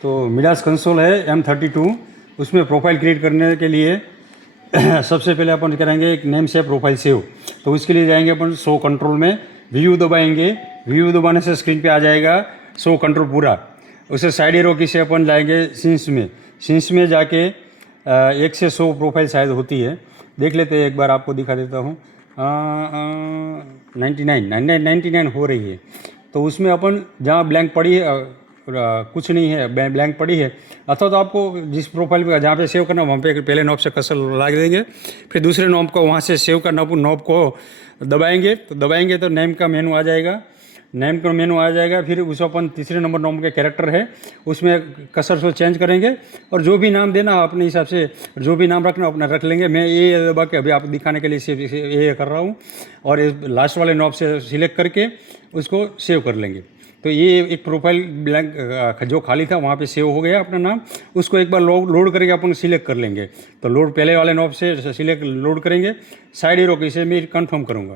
तो Midas console है M32, उसमें प्रोफाइल क्रिएट करने के लिए सबसे पहले अपन करेंगे एक नेम से प्रोफाइल सेव। तो उसके लिए जाएंगे अपन शो कंट्रोल में, व्यू दबाएंगे। व्यू दबाने से स्क्रीन पे आ जाएगा शो कंट्रोल पूरा। उसे साइड एरो की से अपन जाएंगे सीन्स में जाके 1 से 100 प्रोफाइल शायद होती है, देख लेते हैं एक बार, आपको दिखा देता हूँ। 99 हो रही है। तो उसमें अपन जहाँ ब्लैंक पड़ी है, कुछ नहीं है, ब्लैंक पड़ी है, अथवा तो आपको जिस प्रोफाइल पे जहाँ पे सेव करना वहाँ पे पहले नॉब से कसर लगा देंगे, फिर दूसरे नॉब को वहाँ से सेव का नॉब को दबाएंगे। तो दबाएंगे तो नेम का मेनू आ जाएगा, नेम का मेनू आ जाएगा। फिर उस अपन तीसरे नंबर नॉब के कैरेक्टर है उसमें कसर से चेंज करेंगे, और जो भी नाम देना अपने हिसाब से, जो भी नाम रखना अपना रख लेंगे। मैं ये दबा के अभी आप दिखाने के लिए ये कर रहा हूँ, और लास्ट वाले नॉब से सिलेक्ट करके उसको सेव कर लेंगे। तो ये एक प्रोफाइल ब्लैंक जो खाली था वहाँ पे सेव हो गया अपना नाम। उसको एक बार लोड करके अपन सिलेक्ट कर लेंगे। तो लोड पहले वाले नॉब से सिलेक्ट लोड करेंगे, साइड एरो की से मैं कंफर्म करूँगा,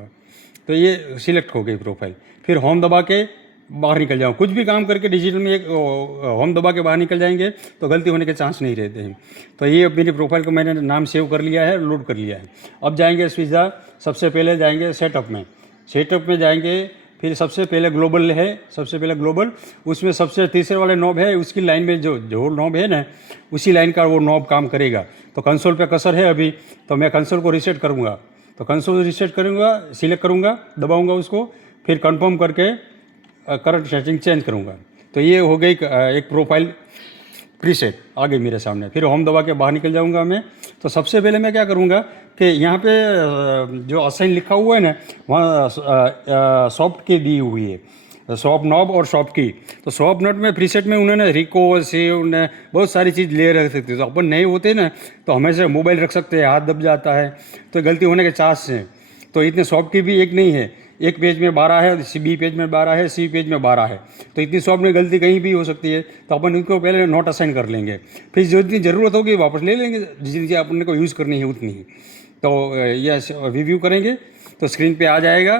तो ये सिलेक्ट हो गई प्रोफाइल। फिर होम दबा के बाहर निकल जाओ, कुछ भी काम करके डिजिटल में एक होम दबा के बाहर निकल जाएंगे तो गलती होने के चांस नहीं रहते हैं। तो ये मेरी प्रोफाइल को मैंने नाम सेव कर लिया है, लोड कर लिया है। अब जाएंगे सीधा, सबसे पहले जाएंगे सेटअप में जाएंगे। फिर सबसे पहले ग्लोबल है, सबसे पहले ग्लोबल, उसमें सबसे तीसरे वाले नॉब है, उसकी लाइन में जो नॉब है ना, उसी लाइन का वो नॉब काम करेगा। तो कंसोल पे कसर है अभी, तो मैं कंसोल को रीसेट करूँगा। तो कंसोल रीसेट करूँगा, सिलेक्ट करूँगा, दबाऊँगा उसको, फिर कंफर्म करके करंट सेटिंग चेंज करूँगा। तो ये हो गई एक प्रोफाइल प्रीसेट आ गई मेरे सामने। फिर होम दबा के बाहर निकल जाऊँगा मैं। तो सबसे पहले मैं क्या करूँगा कि यहाँ पे जो असाइन लिखा हुआ है ना, वहाँ सॉफ्ट की दी हुई है, सॉफ्ट नॉब और सॉफ्ट की। तो सॉफ्ट नॉब में प्रीसेट में उन्होंने रिको सेव ने बहुत सारी चीज़ ले रख सकते। तो अपन नहीं होते ना, तो हमेशा मोबाइल रख सकते हैं, हाथ दब जाता है, तो गलती होने के चांस हैं। तो इतने सॉफ्ट की भी एक नहीं है, एक पेज में 12 है, बी पेज में 12 है, सी पेज में 12 है। तो इतनी सॉफ्ट में गलती कहीं भी हो सकती है। तो अपन इनको पहले नोट असाइन कर लेंगे, फिर जो जितनी ज़रूरत होगी वापस ले लेंगे, जितनी अपन को यूज़ करनी है उतनी ही। तो ये रिव्यू करेंगे तो स्क्रीन पे आ जाएगा।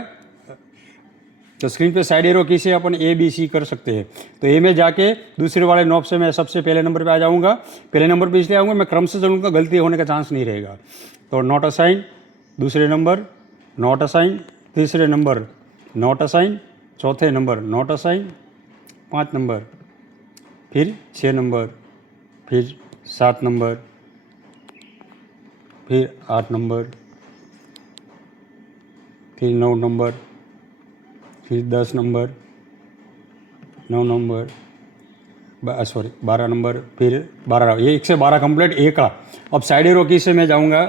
तो स्क्रीन पे साइड एरो की से अपन ABC कर सकते हैं। तो ए में जाके दूसरे वाले नॉब से मैं सबसे पहले नंबर पे आ जाऊँगा। पहले नंबर पे इसलिए आऊँगा, मैं क्रम से चलूँगा, गलती होने का चांस नहीं रहेगा। तो नॉट असाइन दूसरे नंबर, नॉट असाइन तीसरे नंबर, नॉट असाइन चौथे नंबर, नॉट असाइन 5 नंबर, फिर 6 नंबर, फिर 7 नंबर, फिर 8 नंबर, फिर 9 नंबर, फिर 10 नंबर, 9 नंबर, 12 नंबर, फिर 12। ये 1 से 12 कंप्लीट ए का। अब साइड एरो की से मैं जाऊँगा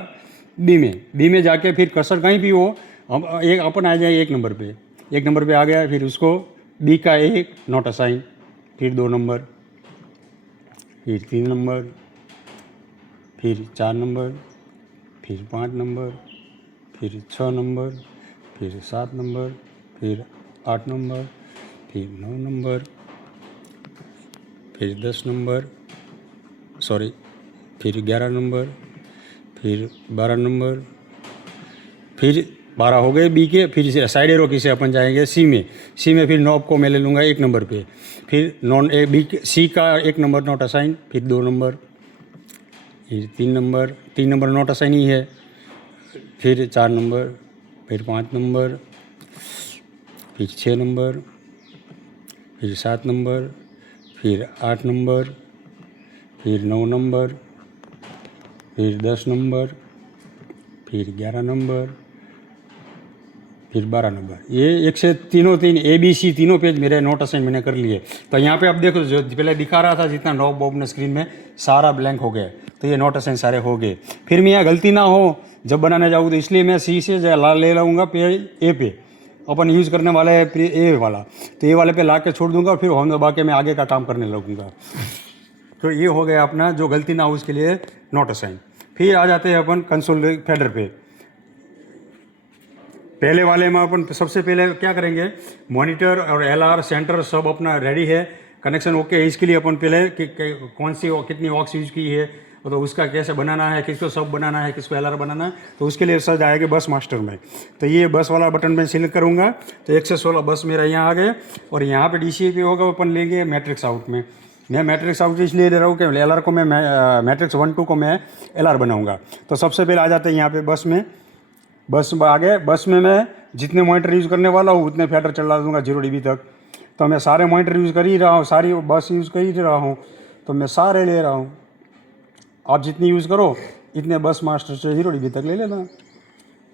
बी में जाके फिर कसर कहीं भी हो, हम एक अपन आ जाए 1 नंबर पे, 1 नंबर पे आ गया। फिर उसको बी का 1 नॉट असाइन, फिर 2 नंबर, फिर 3 नंबर, फिर 4 नंबर, फिर 5 नंबर, फिर 6 नंबर, फिर 7 नंबर, फिर 8 नंबर, फिर 9 नंबर, फिर 10 नंबर, फिर 11 नंबर, फिर 12 नंबर, फिर 12 हो गए बी के। फिर साइड एरो की से अपन जाएंगे सी में फिर नॉब को मैं ले लूँगा 1 नंबर पे, फिर सी का 1 नंबर नॉट असाइन, फिर 2 नंबर, फिर 3 नंबर नॉट असाइन ही है, फिर 4 नंबर, फिर 5 नंबर, फिर 6 नंबर, फिर 7 नंबर, फिर 8 नंबर, फिर 9 नंबर, फिर 10 नंबर, फिर 11 नंबर, फिर 12 नंबर। ये 1 से 3 ABC तीनों पेज मेरे नोट असाइन मैंने कर लिए। तो यहाँ पे आप देखो, जो पहले दिखा रहा था जितना नॉब बॉब ने स्क्रीन में सारा ब्लैंक हो गया। तो ये नोट असाइन सारे हो गए। फिर मैं यहाँ गलती ना हो जब बनाने जाऊँ, तो इसलिए मैं सी से ले लाऊँगा पेज ए पे। अपन यूज़ करने वाला है ए वाला, तो ए वाले पे ला के छोड़ दूँगा, फिर होम दबा के मैं आगे का काम करने लगूँगा। तो ये हो गया अपना, जो गलती ना हो उसके लिए नोट असाइन। फिर आ जाते हैं अपन कंसोल फेडर पे। पहले वाले में अपन सबसे पहले क्या करेंगे, मॉनिटर और LR सेंटर सब अपना रेडी है, कनेक्शन ओके है। इसके लिए अपन पहले कौन सी कितनी ऑक्स यूज की है, तो उसका कैसे बनाना है, किसको सब बनाना है, किसको LR बनाना है, तो उसके लिए सर जाएगा बस मास्टर में। तो ये बस वाला बटन मैं सिलेक्ट करूँगा। तो 1 से 16 बस मेरा यहाँ आ गए, और यहाँ पे DCA पे होगा अपन लेंगे मैट्रिक्स आउट में। मैं मैट्रिक्स आउट इसलिए ले रहा हूँ कि LR को मैं मैट्रिक्स 1 2 को मैं LR बनाऊंगा। तो सबसे पहले आ जाते हैं यहाँ पे बस में। बस आ गए। बस में मैं जितने मॉनिटर यूज़ करने वाला हूँ उतने फैडर चला दूंगा 0 dB तक। तो मैं सारे मॉनिटर यूज़ कर ही रहा हूँ, सारी बस यूज़ कर ही रहा हूँ, तो मैं सारे ले रहा हूँ। आप जितनी यूज़ करो इतने बस मास्टर से 0 dB तक ले लेना।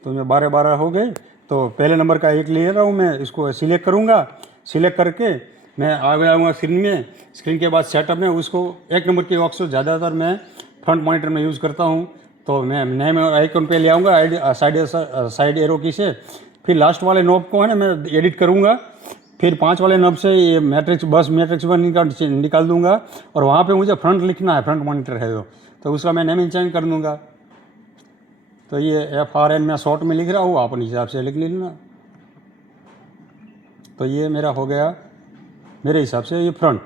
तो मैं 12 हो गए। तो पहले नंबर का एक ले रहा हूँ मैं, इसको सिलेक्ट करूँगा। सिलेक्ट करके मैं आ जाऊँगा स्क्रीन में। स्क्रीन के बाद सेटअप में उसको 1 नंबर के ऑक्स ज़्यादातर मैं फ्रंट मॉनिटर में यूज़ करता हूँ। तो मैं नेम आइकन पे ले आऊँगा साइड एरो की से। फिर लास्ट वाले नॉब को है ना मैं एडिट करूँगा। फिर 5 वाले नॉब से ये मैट्रिक्स 1 निकाल दूँगा। और वहाँ पे मुझे फ्रंट लिखना है, फ्रंट मॉनिटर है तो उसका मैं नेमिंग चेंज कर दूँगा। तो ये FRN मैं शॉर्ट में लिख रहा हूँ, आप अपने हिसाब से लिख लेना। तो ये मेरा हो गया मेरे हिसाब से ये फ्रंट।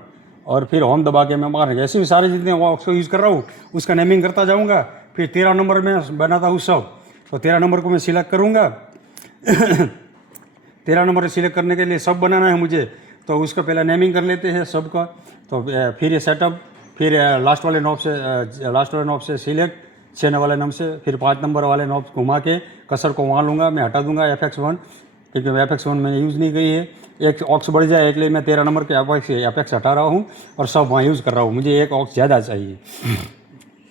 और फिर होम दबा के मैं मार ऐसे भी सारे जितने उसको यूज़ कर रहा हूँ उसका नेमिंग करता जाऊँगा। फिर 13 नंबर में बनाता हूँ सब। तो 13 नंबर को मैं सिलेक्ट करूँगा। 13 नंबर सिलेक्ट करने के लिए सब बनाना है मुझे, तो उसका पहला नेमिंग कर लेते हैं सब का। तो फिर ये सेटअप, फिर लास्ट वाले नॉब से सिलेक्ट 6 वाले नंबर से, फिर 5 नंबर वाले नॉब घुमा के कसर को वहाँ लूँगा। मैं हटा दूँगा FX1 क्योंकि FX1 मैंने यूज़ नहीं की है। एक ऑक्स बढ़ जाए इसलिए मैं 13 नंबर के FX हटा रहा हूँ और सब वहाँ यूज़ कर रहा हूँ। मुझे एक ऑक्स ज़्यादा चाहिए।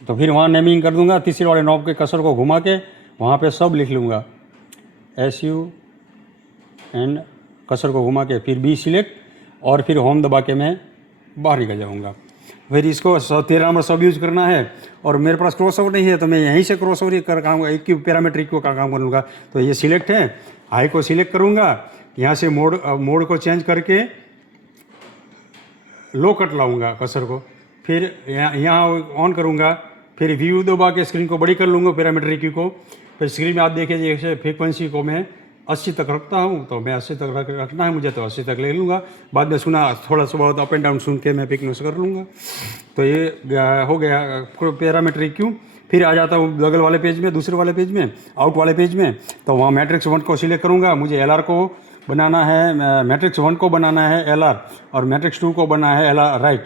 तो फिर वहाँ नेमिंग कर दूँगा। तीसरे वाले नॉब के कसर को घुमा के वहाँ पे सब लिख लूँगा SUN, कसर को घुमा के फिर B सिलेक्ट और फिर होम दबा के मैं बाहर निकल जाऊँगा। फिर इसको 13 नंबर सब यूज़ करना है। और मेरे पास क्रॉस ओवर नहीं है तो मैं यहीं से क्रॉस ओवर कर काम एक पैरामीट्रिक को काम कर लूँगा। तो ये सिलेक्ट है, हाई को सिलेक्ट करूँगा। यहाँ से मोड को चेंज करके लो कट लाऊंगा कसर को। फिर यहाँ ऑन करूँगा। फिर व्यू दबा के स्क्रीन को बड़ी कर लूँगा पैरामीट्रिक की को। फिर स्क्रीन में आप देखिए जैसे फ्रीक्वेंसी को मैं 80 तक रखता हूँ, तो मैं 80 तक रखना है मुझे, तो 80 तक ले लूँगा। बाद में सुना थोड़ा सा बहुत अप एंड डाउन सुन के मैं पिकनेस कर लूँगा। तो ये हो गया पैरामीट्रिक क्यू। फिर आ जाता हूँ बगल वाले पेज में, दूसरे वाले पेज में, आउट वाले पेज में। तो वहाँ मैट्रिक्स 1 को सिलेक्ट करूँगा। मुझे LR को बनाना है, मैट्रिक्स 1 को बनाना है LR और मैट्रिक्स 2 को बनाना है LR राइट।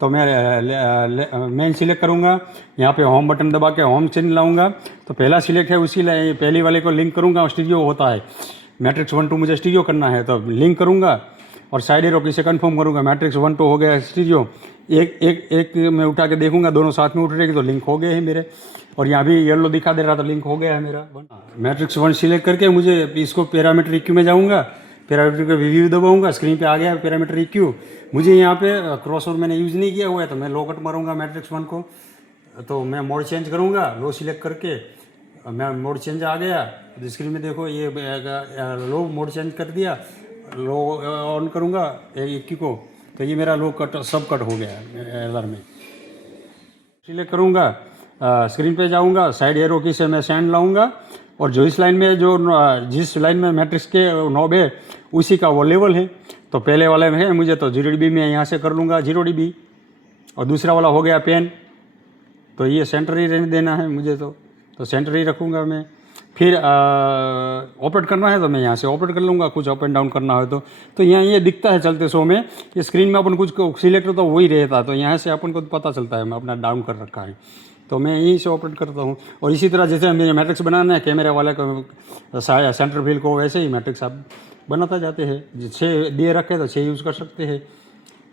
तो मैं मेन सिलेक्ट करूँगा। यहाँ पे होम बटन दबा के होम चेंज लाऊंगा। तो पहला सिलेक्ट है उसी पहली वाले को लिंक करूँगा। स्टीरियो होता है मैट्रिक्स 1 2 मुझे स्टीरियो करना है, तो लिंक करूँगा और साइड एरो की से कन्फर्म करूँगा। मैट्रिक्स 1 2 हो गया स्टीरियो। एक मैं उठा के देखूँगा, दोनों साथ में उठ रहेगी तो लिंक हो गए हैं मेरे। और यहाँ भी येलो दिखा दे रहा था, लिंक हो गया है मेरा। मैट्रिक्स 1 सिलेक्ट करके मुझे इसको पैरामीट्रिक क्यू में जाऊँगा। पैरामीट्रिक रिव्यू दबाऊँगा, स्क्रीन पे आ गया पैरामीट्रिक क्यू। मुझे यहाँ पे क्रॉस ओवर मैंने यूज़ नहीं किया हुआ है, तो मैं लो कट मारूँगा मैट्रिक्स 1 को। तो मैं मोड चेंज करूँगा, लो सिलेक्ट करके मैं मोड चेंज आ गया। स्क्रीन में देखो ये लो मोड चेंज कर दिया। लो ऑन करूँगा 1 को, तो ये मेरा लो कट सब कट हो गया LR में। सिलेक्ट करूँगा, स्क्रीन पे जाऊँगा, साइड एरो की से मैं सेंड लाऊँगा और जो इस लाइन में जिस लाइन में मैट्रिक्स के नॉब है उसी का वो लेवल है। तो पहले वाले में है मुझे तो 0 dB में यहाँ से कर लूँगा 0 dB। और दूसरा वाला हो गया पेन, तो ये सेंटर ही रहने देना है मुझे, तो सेंटर ही रखूँगा मैं। फिर ऑपरेट करना है तो मैं यहाँ से ऑपरेट कर लूँगा, कुछ अप एंड डाउन करना हो तो यहाँ ये दिखता है चलते शो में। ये स्क्रीन में अपन कुछ सिलेक्ट तो वही रहता है, तो यहाँ से अपन को पता चलता है मैं अपना डाउन कर रखा है, तो मैं यहीं से ऑपरेट करता हूँ। और इसी तरह जैसे मुझे मैट्रिक्स बनाना है कैमरे वाले को सेंटर व्हील को, वैसे ही मैट्रिक्स आप बनाते जाते हैं। 6 दे रखे तो 6 यूज़ कर सकते हैं।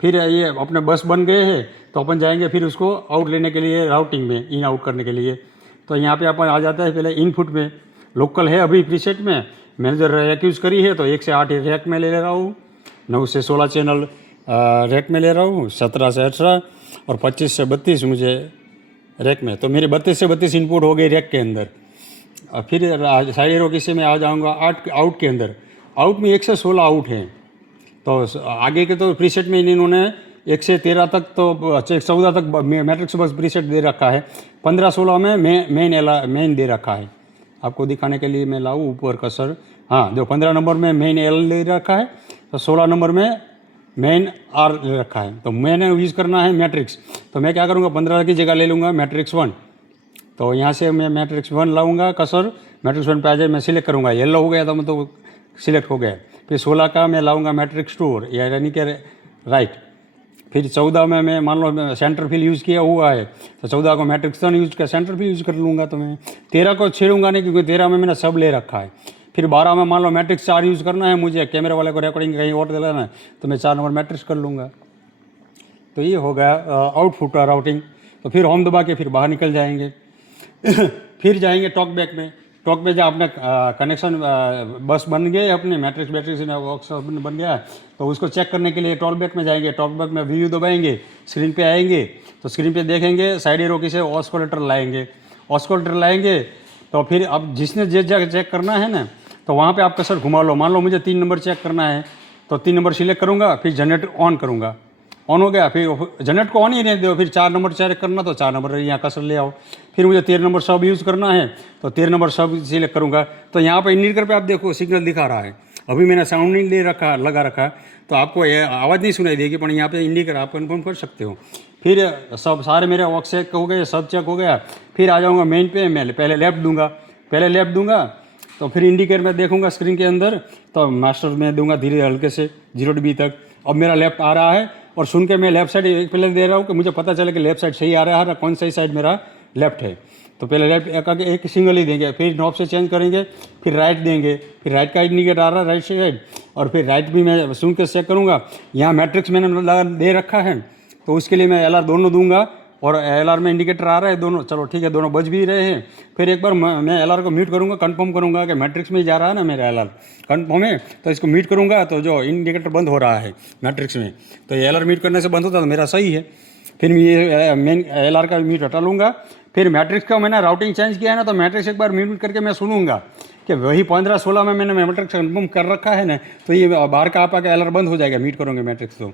फिर ये अपने बस बन गए हैं तो अपन जाएंगे फिर उसको आउट लेने के लिए राउटिंग में, इन आउट करने के लिए। तो यहाँ पे अपन आ जाता है पहले इनपुट में, लोकल है अभी प्रीसेट में। मैंने जो रैक यूज़ करी है तो 1 से 8 रैक में ले रहा हूँ, 9 से 16 चैनल रैक में ले रहा हूँ, 17 से 18 और 25 से 32 मुझे रैक में। तो मेरे 32 से 32 इनपुट हो गए रैक के अंदर। और फिर साइड एरो की से मैं आ जाऊँगा आउट के अंदर। आउट में 1 से 16 आउट हैं। तो आगे के तो प्रीसेट में इन्होंने 1 से 13 तक तो 14 तक मैट्रिक्स बस प्रीसेट दे रखा है। 15-16 में मेन दे रखा है। आपको दिखाने के लिए मैं लाऊँ ऊपर कसर। हाँ, जो 15 नंबर में मेन L दे रखा है, तो 16 नंबर में मेन R ले रखा है। तो मैंने यूज़ करना है मैट्रिक्स, तो मैं क्या करूँगा 15 की जगह ले लूँगा मैट्रिक्स 1। तो यहाँ से मैं मैट्रिक्स 1 लाऊँगा कसर, मैट्रिक्स 1 पे आ जाए मैं सिलेक्ट करूँगा। येलो हो गया तो मैं तो सिलेक्ट हो गया। फिर 16 का मैं लाऊँगा मैट्रिक्स 2 यानी कि राइट। फिर 14 में मैं मान लो सेंटर फिल यूज़ किया हुआ है तो 14 को मैट्रिक्स सन यूज़ किया, सेंटर फिल यूज़ कर लूँगा। तो मैं 13 को छेड़ूंगा नहीं क्योंकि 13 में मैंने सब ले रखा है। फिर 12 में मान लो मैट्रिक्स 4 यूज़ करना है, मुझे कैमरे वाले को रिकॉर्डिंग कहीं और दिलाना है तो मैं 4 नंबर मैट्रिक्स कर लूँगा। तो ये हो गया आउटपुट राउटिंग। तो फिर होम दबा के फिर बाहर निकल जाएंगे। फिर जाएंगे टॉक बैक में। टॉक में जब अपने कनेक्शन बस बन गए, अपने मैट्रिक्स बैट्रिक्स बन गया तो उसको चेक करने के लिए टॉक बैक में जाएंगे। टॉक बैक में व्यू दबाएंगे, स्क्रीन पे आएंगे तो स्क्रीन पे देखेंगे साइड एरो की से ऑस्कुलेटर लाएंगे। ऑस्कुलेटर लाएंगे तो फिर अब जिसने जिस जगह चेक करना है ना तो वहाँ पे आप कसर घुमा लो। मान लो मुझे 3 नंबर चेक करना है तो 3 नंबर सिलेक्ट करूँगा, फिर जनरेटर ऑन करूँगा, ऑन हो गया। फिर जनरेट को ऑन ही रहने दो। फिर 4 नंबर चेक करना तो 4 नंबर यहाँ कसर ले आओ। फिर मुझे 13 नंबर सब यूज़ करना है तो 13 नंबर सब सिलेक्ट करूँगा। तो यहाँ पर इंडिकेटर पे आप देखो सिग्नल दिखा रहा है। अभी मैंने साउंड नहीं लगा रखा तो आपको ये आवाज़ नहीं सुनाई देगी, पर यहाँ पे इंडिकेटर आप कन्फर्म कर सकते हो। फिर सब सारे मेरे वॉक चेक हो गए, सब चेक हो गया। फिर आ जाऊँगा मेन पे, मैं पहले लेफ्ट दूंगा तो फिर इंडिकेटर में देखूंगा स्क्रीन के अंदर तो मास्टर में दूंगा धीरे हल्के से 0 dB तक। अब मेरा लेफ्ट आ रहा है और सुन के मैं लेफ्ट साइड पहले दे रहा हूँ कि मुझे पता चले कि लेफ्ट साइड सही आ रहा है, कौन सी साइड मेरा लेफ्ट है। तो पहले लेफ्ट एक सिंगल ही देंगे, फिर नॉब से चेंज करेंगे, फिर राइट देंगे, फिर राइट का इंडिकेटर आ रहा है राइट साइड, और फिर राइट भी मैं सुन के चेक करूँगा। यहाँ मैट्रिक्स मैंने दे रखा है तो उसके लिए मैं LR दोनों दूंगा और LR में इंडिकेटर आ रहा है दोनों, चलो ठीक है दोनों बज भी रहे हैं। फिर एक बार मैं LR को म्यूट करूँगा, कंफर्म करूँगा कि मैट्रिक्स में ही जा रहा है ना मेरा LR कंफर्म है, तो इसको म्यूट करूँगा तो जो इंडिकेटर बंद हो रहा है मैट्रिक्स में तो ये LR म्यूट करने से बंद होता तो मेरा सही है। फिर ये मेन LR का म्यूट हटा लूँगा। फिर मैट्रिक्स का मैंने राउटिंग चेंज किया है ना तो मैट्रिक्स एक बार म्यूट करके मैं सुनूंगा कि वही 15-16 में मैंने मैट्रिक्स कंफर्म कर रखा है ना, तो ये बाहर का आपका LR बंद हो जाएगा म्यूट करोगे मैट्रिक्स तो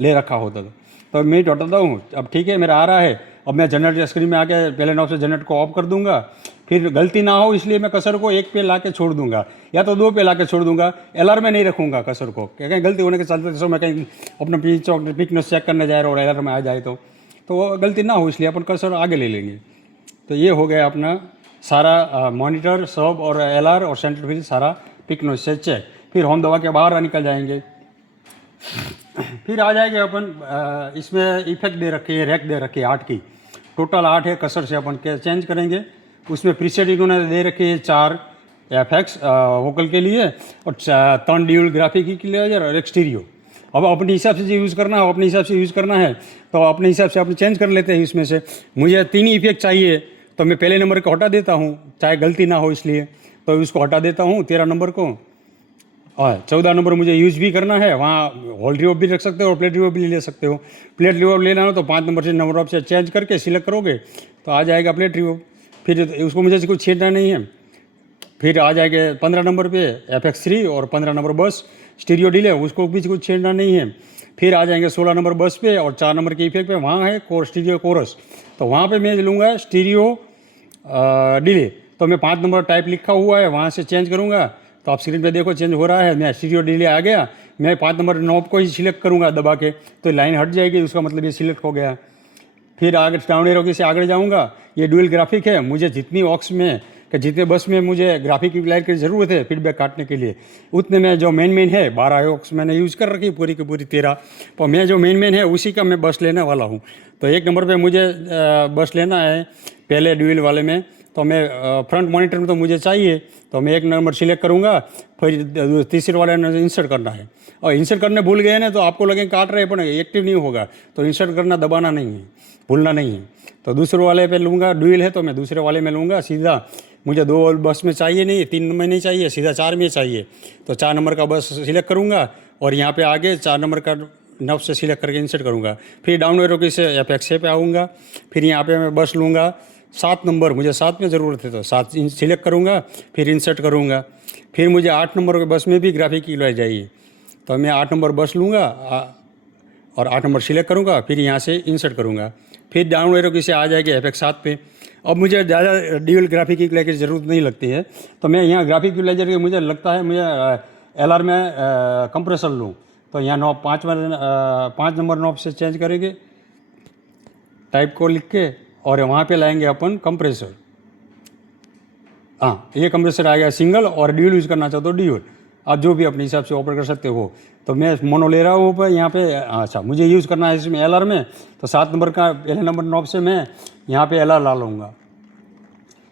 ले रखा होता तो म्यूट हटाता हूँ। अब ठीक है मेरा आ रहा है। अब मैं जनरेटर स्क्रीन में आके पहले नॉब से जनरेटर को ऑफ कर दूंगा। फिर गलती ना हो इसलिए मैं कसर को 1 पे ला के छोड़ दूंगा या तो 2 पे ला के छोड़ दूंगा। LR में नहीं रखूँगा कसर को, क्या कहीं गलती होने के चलते मैं कहीं अपना पिकनेस चेक करने जा रहा हूँ और LR में आ जाए तो वो गलती ना हो इसलिए अपन कसर आगे ले लेंगे। तो ये हो गया अपना सारा मॉनिटर सब और LR और सेंटर फिल सारा पिकनेस से चेक। फिर होम दबा के बाहर निकल जाएंगे। फिर आ जाएंगे अपन इसमें इफेक्ट दे रखी है, रैक दे रखी है 8 की, टोटल 8 है। कसर से अपन के चेंज करेंगे। उसमें प्रीसेट इन्होंने दे रखी है 4 FX वोकल के लिए और 3 ड्यूल ग्राफिक के लिए और 1 स्टीरियो। अब अपने हिसाब से जो यूज़ करना है अपने हिसाब से यूज़ करना है तो अपने हिसाब से अपन चेंज कर लेते हैं। इसमें से मुझे 3 इफेक्ट चाहिए तो मैं पहले नंबर को हटा देता हूँ चाहे गलती ना हो इसलिए, तो उसको हटा देता हूँ 13 नंबर को। और 14 नंबर मुझे यूज़ भी करना है, वहाँ होल रिवर्ब भी रख सकते हो और प्लेट रिवर्ब भी ले सकते हो। प्लेट रिवर्ब लेना हो तो 5 नंबर से नंबर ऑफ से चेंज करके सिलेक्ट करोगे तो आ जाएगा प्लेट रिवर्ब। फिर उसको मुझे कुछ छेड़ना नहीं है। फिर आ जाएगा 15 नंबर पे FX3 और 15 नंबर बस स्टीरियो डिले, उसको भी कुछ छेड़ना नहीं है। फिर आ जाएंगे 16 नंबर बस पे और 4 नंबर के इफेक्ट पे, वहाँ है स्टीरियो कोरस, तो वहाँ पे मैं लूँगा स्टीरियो डिले। तो मैं 5 नंबर टाइप लिखा हुआ है वहाँ से चेंज करूँगा तो आप स्क्रीन पे देखो चेंज हो रहा है। मैं स्टीरियो डिले आ गया, मैं 5 नंबर नॉब को ही सिलेक्ट करूँगा दबा के तो लाइन हट जाएगी, उसका मतलब ये सिलेक्ट हो गया। फिर आगे डाउन एरो की से आगे जाऊँगा। ये डुअल ग्राफिक है, मुझे जितनी ऑक्स में कि जितने बस में मुझे ग्राफिक लाइट की ज़रूरत है फीडबैक काटने के लिए उतने में जो मेन है 12 ऑक्स मैंने यूज़ कर रखी पूरी की पूरी 13, तो मैं जो मेन है उसी का मैं बस लेने वाला हूँ। तो 1 नंबर पे मुझे बस लेना है पहले डुअल वाले में, तो मैं फ्रंट मॉनिटर में तो मुझे चाहिए तो मैं 1 नंबर सिलेक्ट करूँगा। फिर तीसरे वाले ने इंसर्ट करना है और इंसर्ट करने भूल गए ना तो आपको लगे काट रहे पर एक्टिव नहीं होगा, तो इंसर्ट करना दबाना नहीं है, भूलना नहीं है। तो दूसरे वाले पे लूँगा, डुअल है तो मैं दूसरे वाले में लूँगा सीधा। मुझे 2 बस में चाहिए नहीं, 3 में नहीं चाहिए, सीधा 4 में चाहिए तो 4 नंबर का बस सिलेक्ट करूँगा और यहाँ पे आगे 4 नंबर का नब से सिलेक्ट करके इंसर्ट करूँगा। फिर डाउन एरो की से FX पे आऊँगा। फिर यहाँ पे मैं बस लूँगा 7 नंबर, मुझे 7 में ज़रूरत है तो 7 सिलेक्ट करूँगा, फिर इंसर्ट करूँगा। फिर मुझे 8 नंबर के बस में भी ग्राफिक की लाइट चाहिए तो मैं 8 नंबर बस लूँगा और 8 नंबर सिलेक्ट करूँगा, फिर यहाँ से इंसर्ट करूँगा। फिर डाउन एरो की से आ जाएगी FX7 पे। अब मुझे ज़्यादा ड्यूल ग्राफिक इक्वलाइजर की ज़रूरत नहीं लगती है तो मैं यहाँ ग्राफिक इक्वलाइजर के मुझे लगता है मुझे LR में कंप्रेसर लूँ तो यहाँ नॉब 5 नंबर नॉब से चेंज करेंगे टाइप को लिख के और वहाँ पे लाएंगे अपन कंप्रेसर। हाँ ये कंप्रेसर आ गया सिंगल और ड्यूल यूज़ करना चाहो तो ड्यूल। आप जो भी अपने हिसाब से ऑपरेट कर सकते हो। तो मैं मोनो ले रहा हूँ पर यहाँ पे। अच्छा, मुझे यूज़ करना है इसमें LR में, तो 7 नंबर का पहले नंबर नॉब से मैं यहाँ पे LR ला लूँगा।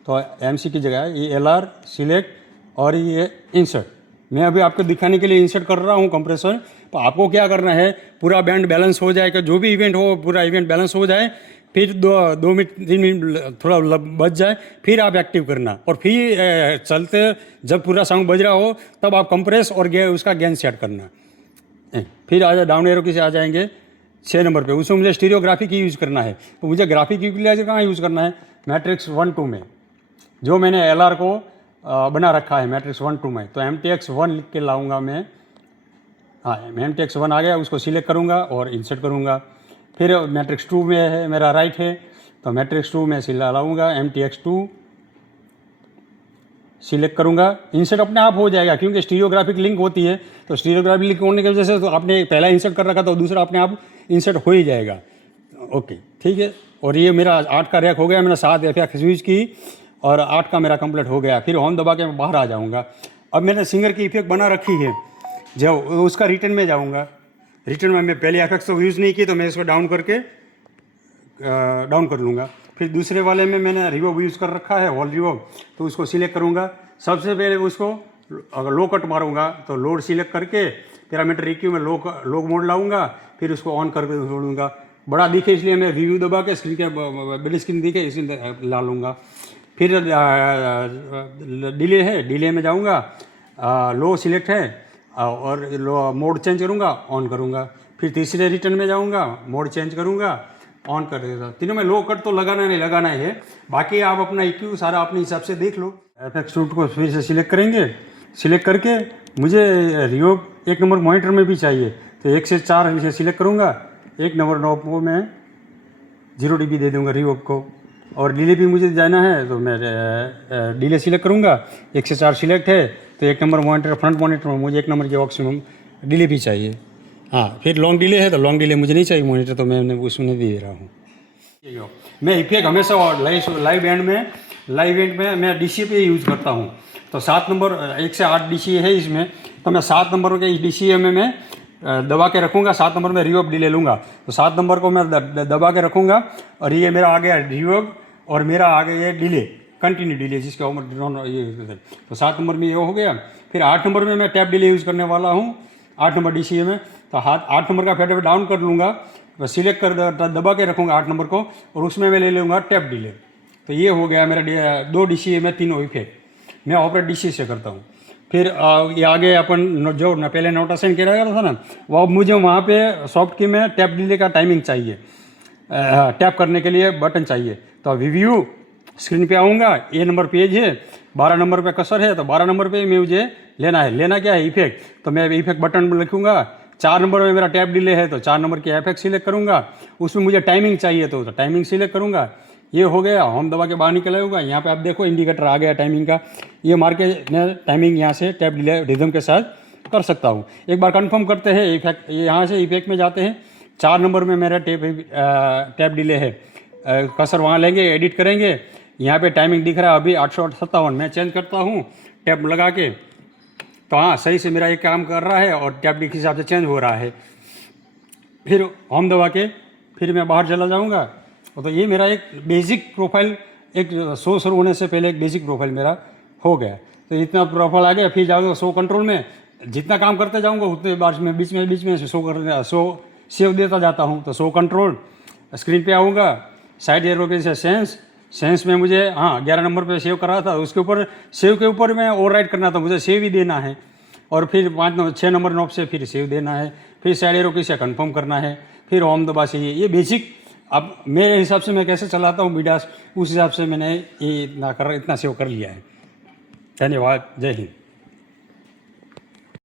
तो MC की जगह ये LR सिलेक्ट और ये इंसर्ट। मैं अभी आपको दिखाने के लिए इंसर्ट कर रहा हूँ कंप्रेसर। तो आपको क्या करना है, पूरा बैंड बैलेंस हो जाए, कि जो भी इवेंट हो पूरा इवेंट बैलेंस हो जाए, फिर 2 मिनट 3 मिनट थोड़ा बच जाए, फिर आप एक्टिव करना। और फिर चलते जब पूरा साउंड बज रहा हो तब आप कंप्रेस और उसका गेन सेट करना। फिर आ जाए डाउन एरो की से आ जाएंगे 6 नंबर पे, उसमें मुझे स्टीरियोग्राफी की यूज़ करना है। तो मुझे ग्राफिक इक्वलाइजर कहाँ यूज़ करना है, मैट्रिक्स 1-2 में, जो मैंने LR को बना रखा है मैट्रिक्स 1-2 में। तो MTX 1 लिख के लाऊंगा मैं। हाँ, MTX 1 आ गया, उसको सिलेक्ट करूँगा और इंसर्ट करूँगा। फिर मैट्रिक्स 2 में है मेरा राइट है, तो मैट्रिक्स 2 में लाऊंगा, MTX 2 सिलेक्ट करूँगा। इंसर्ट अपने आप हो जाएगा क्योंकि स्टीरियोग्राफिक लिंक होती है। तो स्टीरियोग्राफिक लिंक होने की वजह से तो आपने पहला इंसर्ट कर रखा तो दूसरा अपने आप इंसर्ट हो ही जाएगा। ओके, ठीक है। और ये मेरा 8 का रैक हो गया, मैंने 7 FX यूज़ की और 8 का मेरा कंप्लीट हो गया। फिर होम दबा के मैं बाहर आ जाऊँगा। अब मैंने सिंगर की इफेक्ट बना रखी है, जब उसका रिटर्न में जाऊँगा। रिटर्न में मैं पहले FX तो यूज़ नहीं की, तो मैं इसको डाउन करके डाउन कर लूँगा। फिर दूसरे वाले में मैंने रिवर्ब यूज़ कर रखा है, वॉल रिवर्ब, तो उसको सिलेक्ट करूँगा। सबसे पहले उसको अगर लो कट मारूँगा तो लोड सिलेक्ट करके पैरामीटर EQ में लो मोड लाऊँगा, फिर उसको ऑन करके छोड़ूँगा। बड़ा दिखे इसलिए मैं रिव्यू दबा के स्क्रीन के बड़ी स्क्रीन दिखे इसलिए ला लूँगा। फिर डिले है, डिले में जाऊँगा, लो सिलेक्ट है और लो मोड चेंज करूँगा, ऑन करूँगा। फिर तीसरे रिटर्न में जाऊँगा, मोड चेंज करूँगा, ऑन कर देगा। तीनों में लो कट तो लगाना नहीं लगाना है, बाकी आप अपना EQ सारा अपने हिसाब से देख लो। FX सूट को फिर से सिलेक्ट करेंगे, सिलेक्ट करके मुझे रिवर्ब 1 नंबर मॉनिटर में भी चाहिए, तो 1 से 4 इसे सिलेक्ट करूँगा। 1 नंबर नॉब को मैं 0 dB दे दूँगा रिवर्ब को। और डिले भी मुझे जाना है तो मैं डिले सिलेक्ट करूँगा। 1 से 4 सिलेक्ट है, तो 1 नंबर मॉनिटर फ्रंट मॉनिटर में मुझे 1 नंबर के मैक्सिमम डिले भी चाहिए। हाँ, फिर लॉन्ग डिले है तो लॉन्ग डिले मुझे नहीं चाहिए मॉनिटर, तो मैं उसमें दे रहा हूँ। मैं इफेक्ट हमेशा लाइव एंड में मैं DCA पे यूज़ करता हूँ। तो 7 नंबर 1 से 8 DCA है इसमें, तो मैं 7 नंबर के इस DCA में मैं दबा के रखूँगा। 7 नंबर में रिवर्ब डिले लूँगा, तो 7 नंबर को मैं दबा के रखूँगा। और ये मेरा आ गया रिवर्ब और मेरा आ गया ये डिले, कंटिन्यू डिले जिसका उम्र ये। तो 7 नंबर में ये हो गया। फिर 8 नंबर में मैं टैप डिले यूज़ करने वाला हूँ, 8 नंबर DCA में। तो 8 नंबर का फेडर डाउन कर लूँगा, सिलेक्ट कर दबा के रखूँगा 8 नंबर को, और उसमें मैं ले लूँगा टैप डिले। तो ये हो गया मेरा 2 DCA में 3 इफेक्ट मैं ऑपरेट DCA से करता हूँ। फिर ये आगे अपन जो न पहले नोटेशन किया गया था ना, वो मुझे वहाँ पे सॉफ्ट की में टैप डिले का टाइमिंग चाहिए, टैप करने के लिए बटन चाहिए। तो रिव्यू स्क्रीन पे आऊँगा, A नंबर पेज है, 12 नंबर पे कसर है, तो 12 नंबर पे मुझे लेना क्या है इफेक्ट, तो मैं इफेक्ट बटन में लिखूँगा। 4 नंबर में मेरा टैप डिले है, तो 4 नंबर के FX सिलेक्ट करूँगा। उसमें मुझे टाइमिंग चाहिए तो टाइमिंग सिलेक्ट करूँगा। ये हो गया, होम दबा के बाहर निकला होगा। यहाँ पे आप देखो इंडिकेटर आ गया टाइमिंग का, ये मार के मैं टाइमिंग यहाँ से टैप डिले रिदम के साथ कर सकता हूँ। एक बार कंफर्म करते हैं इफेक्ट, यहाँ से इफेक्ट में जाते हैं। 4 नंबर में मेरा टैप डिले है, कसर वहाँ लेंगे, एडिट करेंगे। यहाँ पे टाइमिंग दिख रहा है अभी 857, मैं चेंज करता हूँ टैप लगा के, तो हाँ सही से मेरा ये काम कर रहा है और टैप के हिसाब से चेंज हो रहा है। फिर होम दबा के फिर मैं बाहर चला जाऊँगा। तो ये मेरा एक बेसिक प्रोफाइल, एक शो शुरू होने से पहले एक बेसिक प्रोफाइल मेरा हो गया। तो इतना प्रोफाइल आ गया। फिर जाऊँगा शो कंट्रोल में, जितना काम करते जाऊँगा उतने बार में बीच में शो सेव देता जाता हूँ। तो शो कंट्रोल स्क्रीन पे आऊँगा, साइड एरो के से सेंस में मुझे 11 नंबर पे सेव कर रहा था, उसके ऊपर सेव के ऊपर मैं ओवरराइट करना था, मुझे सेव ही देना है। और फिर 6 नंबर नॉब से फिर सेव देना है, फिर साइड एरो की से कन्फर्म करना है, फिर होम दबा से ये बेसिक। अब मेरे हिसाब से मैं कैसे चलाता हूँ मिडास, उस हिसाब से मैंने ये इतना सेव कर लिया है। धन्यवाद, जय हिंद।